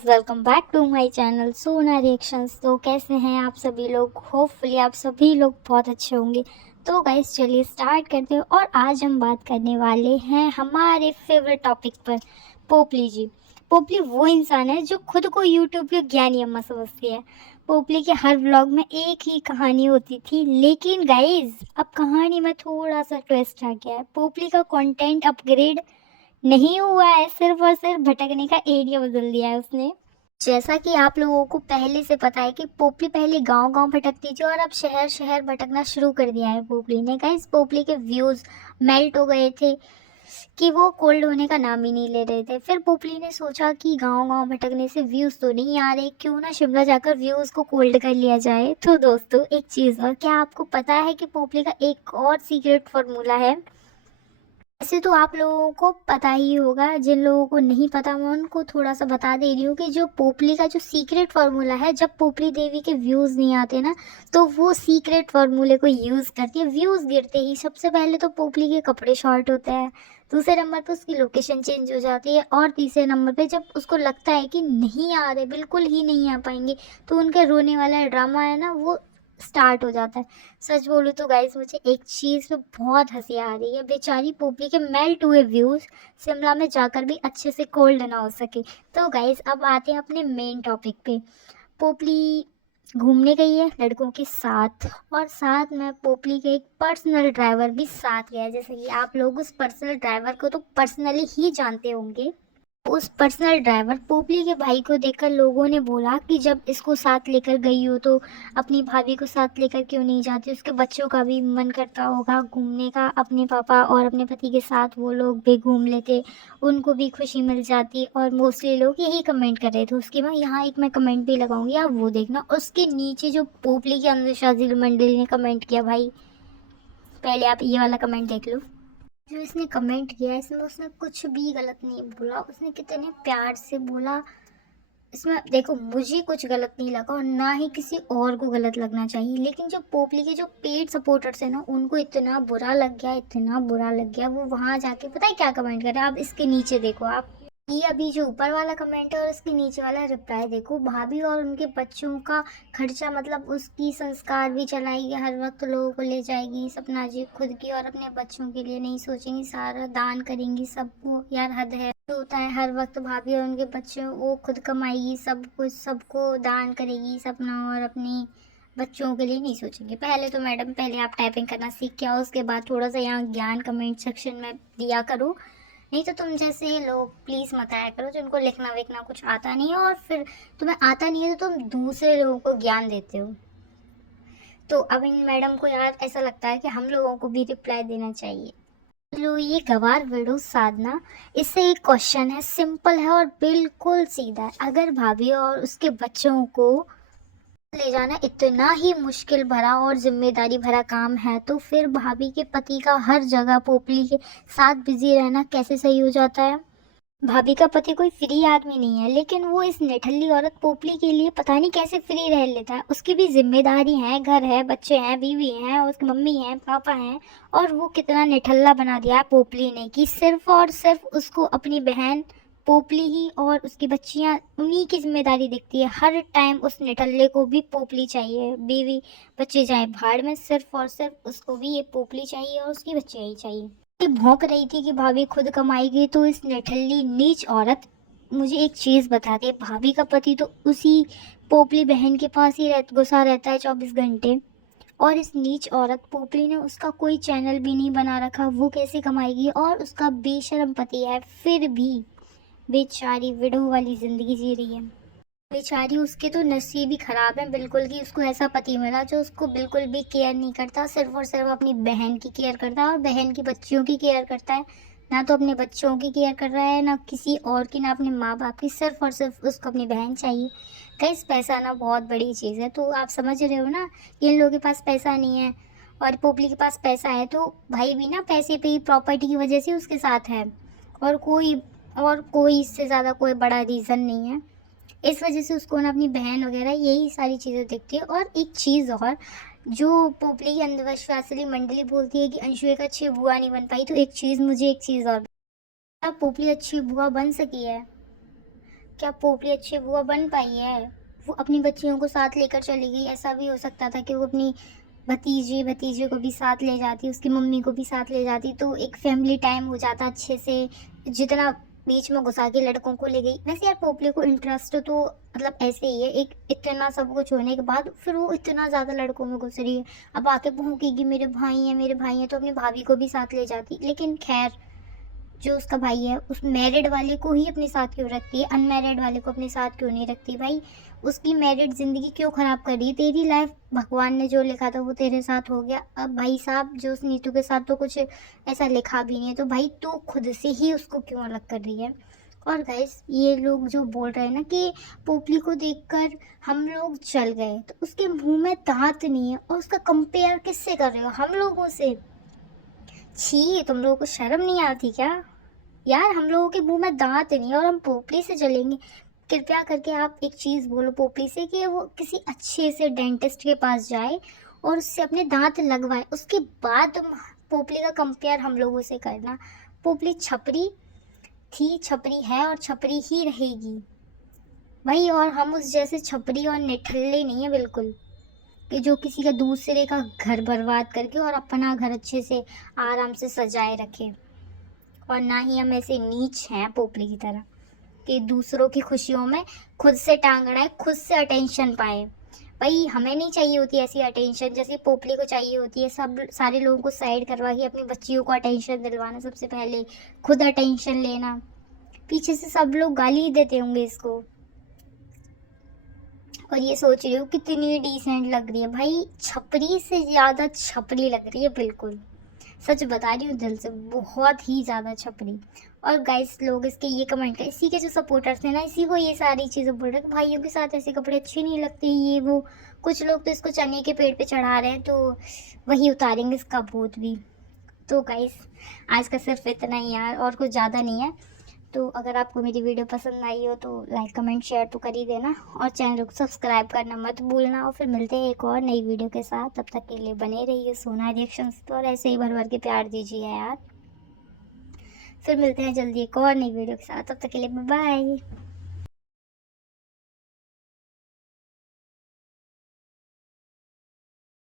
Guys, welcome back to my channel Sona reactions. तो कैसे हैं आप सभी लोग? होपफुली आप सभी लोग बहुत अच्छे होंगे। तो गाइस चलिए स्टार्ट करते हैं। और आज हम बात करने वाले हैं हमारे फेवरेट टॉपिक पर, पोपली जी। पोपली वो इंसान है जो खुद को यूट्यूब के ज्ञानी अम्मा समझती है। पोपली के हर व्लॉग में एक ही कहानी होती थी, लेकिन गाइस अब कहानी में थोड़ा सा ट्विस्ट आ गया है। पोपली का कंटेंट अपग्रेड नहीं हुआ है, सिर्फ और सिर्फ भटकने का एरिया बदल दिया है उसने। जैसा कि आप लोगों को पहले से पता है कि पोपली पहले गांव गांव भटकती थी और अब शहर शहर भटकना शुरू कर दिया है पोपली ने। गाइस पोपली के व्यूज मेल्ट हो गए थे कि वो कोल्ड होने का नाम ही नहीं ले रहे थे। फिर पोपली ने सोचा कि गांव गांव भटकने से व्यूज तो नहीं आ रहे, क्यों ना शिमला जाकर व्यूज को कोल्ड कर लिया जाए। तो दोस्तों एक चीज़ और, क्या आपको पता है कि पोपली का एक और सीक्रेट फार्मूला है? ऐसे तो आप लोगों को पता ही होगा, जिन लोगों को नहीं पता मैं उनको थोड़ा सा बता दे रही हूँ कि जो पोपली का जो सीक्रेट फार्मूला है, जब पोपली देवी के व्यूज़ नहीं आते ना, तो वो सीक्रेट फार्मूले को यूज़ करती है। व्यूज़ गिरते ही सबसे पहले तो पोपली के कपड़े शॉर्ट होते हैं, दूसरे नंबर पे उसकी लोकेशन चेंज हो जाती है, और तीसरे नंबर पे जब उसको लगता है कि नहीं आ रहे, बिल्कुल ही नहीं आ पाएंगे, तो उनका रोने वाला ड्रामा है ना, वो स्टार्ट हो जाता है। सच बोलूँ तो गाइस मुझे एक चीज़ पे बहुत हंसी आ रही है, बेचारी पोपली के मेल्ट हुए व्यूज़ शिमला में जाकर भी अच्छे से कोल्ड ना हो सके। तो गाइस अब आते हैं अपने मेन टॉपिक पे। पोपली घूमने गई है लड़कों के साथ, और साथ में पोपली के एक पर्सनल ड्राइवर भी साथ गया है। जैसे कि आप लोग उस पर्सनल ड्राइवर को तो पर्सनली ही जानते होंगे। उस पर्सनल ड्राइवर पोपली के भाई को देखकर लोगों ने बोला कि जब इसको साथ लेकर गई हो तो अपनी भाभी को साथ लेकर क्यों नहीं जाती? उसके बच्चों का भी मन करता होगा घूमने का, अपने पापा और अपने पति के साथ वो लोग भी घूम लेते, उनको भी खुशी मिल जाती। और मोस्टली लोग यही कमेंट कर रहे थे उसके। मैं यहाँ एक मैं कमेंट भी लगाऊंगी, आप वो देखना। उसके नीचे जो पोपली के अंदर शाजिल मंडल ने कमेंट किया, भाई पहले आप ये वाला कमेंट देख लो। जो इसने कमेंट किया इसमें उसने कुछ भी गलत नहीं बोला, उसने कितने प्यार से बोला। इसमें देखो मुझे कुछ गलत नहीं लगा और ना ही किसी और को गलत लगना चाहिए, लेकिन जो पोपली के जो पेड सपोर्टर्स है ना, उनको इतना बुरा लग गया, इतना बुरा लग गया। वो वहां जाके पता है क्या कमेंट कर रहे हैं? आप इसके नीचे देखो, आप ये अभी जो ऊपर वाला कमेंट है और इसके नीचे वाला रिप्लाई देखो। भाभी और उनके बच्चों का खर्चा, मतलब उसकी संस्कार भी चलाएगी, हर वक्त लोगों को ले जाएगी, सपना जी खुद की और अपने बच्चों के लिए नहीं सोचेंगी, सारा दान करेंगी सबको। यार हद है। तो होता है हर वक्त भाभी और उनके बच्चों, वो खुद कमाएगी सब कुछ, सबको दान करेगी, सपना और अपनी बच्चों के लिए नहीं सोचेंगे। पहले तो मैडम पहले आप टाइपिंग करना सीख के आओ, उसके बाद थोड़ा सा यहाँ ज्ञान कमेंट सेक्शन में दिया करो। नहीं तो तुम जैसे लोग प्लीज़ मत आया करो जिनको लिखना विखना कुछ आता नहीं है, और फिर तुम्हें आता नहीं है तो तुम दूसरे लोगों को ज्ञान देते हो। तो अब इन मैडम को यार ऐसा लगता है कि हम लोगों को भी रिप्लाई देना चाहिए। लो ये गवार विडो साधना, इससे एक क्वेश्चन है, सिंपल है और बिल्कुल सीधा है। अगर भाभी और उसके बच्चों को ले जाना इतना ही मुश्किल भरा और जिम्मेदारी भरा काम है, तो फिर भाभी के पति का हर जगह पोपली के साथ बिजी रहना कैसे सही हो जाता है? भाभी का पति कोई फ्री आदमी नहीं है, लेकिन वो इस निठल्ली औरत पोपली के लिए पता नहीं कैसे फ्री रह लेता है। उसकी भी जिम्मेदारी है, घर है, बच्चे हैं, बीवी हैं, उसकी मम्मी है, पापा हैं, और वो कितना निठल्ला बना दिया है पोपली ने कि सिर्फ और सिर्फ उसको अपनी बहन पोपली ही और उसकी बच्चियां, उन्हीं की जिम्मेदारी दिखती है। हर टाइम उस निठल्ले को भी पोपली चाहिए, बीवी बच्चे जाए भाड़ में, सिर्फ और सिर्फ उसको भी ये पोपली चाहिए और उसकी बच्चे ही चाहिए। भौंक रही थी कि भाभी खुद कमाएगी, तो इस निठल्ली नीच औरत मुझे एक चीज़ बताती है, भाभी का पति तो उसी पोपली बहन के पास ही घुसा रहता है 24 घंटे, और इस नीच औरत पोपली ने उसका कोई चैनल भी नहीं बना रखा, वो कैसे कमाएगी? और उसका बेशरम पति है, फिर भी बेचारी विडो वाली ज़िंदगी जी रही है। बेचारी उसके तो नसीब ही खराब है बिल्कुल, कि उसको ऐसा पति मिला जो उसको बिल्कुल भी केयर नहीं करता, सिर्फ और सिर्फ अपनी बहन की केयर करता है और बहन की बच्चियों की केयर करता है। ना तो अपने बच्चों की केयर कर रहा है, ना किसी और की, ना अपने माँ बाप की, सिर्फ और सिर्फ उसको अपनी बहन चाहिए। गाइस पैसा ना बहुत बड़ी चीज़ है, तो आप समझ रहे हो ना, इन लोगों के पास पैसा नहीं है और पोपली के पास पैसा है, तो भाई भी ना पैसे पे ही, प्रॉपर्टी की वजह से उसके साथ है, और कोई इससे ज़्यादा कोई बड़ा रीज़न नहीं है। इस वजह से उसको ना अपनी बहन वगैरह यही सारी चीज़ें दिखती है। और एक चीज़ और, जो पोपली की अंधविश्वासिनी मंडली बोलती है कि अंशु एक अच्छी बुआ नहीं बन पाई, तो एक चीज़ और, अब पोपली अच्छी बुआ बन सकी है क्या पोपली अच्छी बुआ बन पाई है? वो अपनी बच्चियों को साथ लेकर चली गई। ऐसा भी हो सकता था कि वो अपनी भतीजे को भी साथ ले जाती, उसकी मम्मी को भी साथ ले जाती, तो एक फैमिली टाइम हो जाता अच्छे से। जितना बीच में घुसा के लड़कों को ले गई। वैसे यार पोपली को इंटरेस्ट तो मतलब ऐसे ही है, एक इतना सब कुछ होने के बाद फिर वो इतना ज़्यादा लड़कों में घुस रही है। अब आके भौंकेगी मेरे भाई हैं, तो अपनी भाभी को भी साथ ले जाती। लेकिन खैर, जो उसका भाई है उस मैरिड वाले को ही अपने साथ क्यों रखती है, अनमैरिड वाले को अपने साथ क्यों नहीं रखती भाई? उसकी मैरिड ज़िंदगी क्यों ख़राब कर रही है? तेरी लाइफ भगवान ने जो लिखा था वो तेरे साथ हो गया। अब भाई साहब, जो उस नीतू के साथ तो कुछ ऐसा लिखा भी नहीं है, तो भाई तू खुद से ही उसको क्यों अलग कर रही है? और गाइस, ये लोग जो बोल रहे हैं ना कि पोपली को देखकर हम लोग चल गए, तो उसके मुंह में दांत नहीं है और उसका कंपेयर किससे कर रहे हो? हम लोगों से? छी, तुम लोगों को शर्म नहीं आती क्या यार? हम लोगों के मुंह में दांत नहीं है और हम पोपली से चलेंगे? कृपया करके आप एक चीज़ बोलो पोपली से कि वो किसी अच्छे से डेंटिस्ट के पास जाए और उससे अपने दांत लगवाए, उसके बाद तुम पोपली का कंपेयर हम लोगों से करना। पोपली छपरी थी, छपरी है और छपरी ही रहेगी भाई। और हम उस जैसे छपरी और निठल्ले नहीं है बिल्कुल, कि जो किसी का दूसरे का घर बर्बाद करके और अपना घर अच्छे से आराम से सजाए रखे। और ना ही हम ऐसे नीच हैं पोपली की तरह कि दूसरों की खुशियों में खुद से टांग अड़ाए, खुद से अटेंशन पाए। भाई हमें नहीं चाहिए होती ऐसी अटेंशन जैसी पोपली को चाहिए होती है। सब सारे लोगों को साइड करवा के अपनी बच्चियों को अटेंशन दिलवाना, सबसे पहले खुद अटेंशन लेना। पीछे से सब लोग गाली ही देते होंगे इसको। और ये सोच रही हो कितनी डिसेंट लग रही है भाई, छपरी से ज़्यादा छपरी लग रही है बिल्कुल। सच बता रही हूँ दिल से, बहुत ही ज़्यादा छपरी। और गाइस, लोग इसके ये कमेंट कर, इसी के जो सपोर्टर्स हैं ना, इसी को ये सारी चीज़ें बोल रहे हैं कि भाइयों के साथ ऐसे कपड़े अच्छे नहीं लगते, ये वो। कुछ लोग तो इसको चने के पेड़ पे चढ़ा रहे हैं, तो वही उतारेंगे इसका भूत भी। तो गाइस, आज का सिर्फ इतना ही यार, और कुछ ज़्यादा नहीं है। तो अगर आपको मेरी वीडियो पसंद आई हो तो लाइक कमेंट शेयर तो कर ही देना, और चैनल को सब्सक्राइब करना मत भूलना। और फिर मिलते हैं एक और नई वीडियो के साथ। तब तक के लिए बने रहिए सोना रिएक्शंस पर, और ऐसे ही भर भर के प्यार दीजिए यार। फिर मिलते हैं जल्दी एक और नई वीडियो के साथ। तब तक के लिए बाय बाय।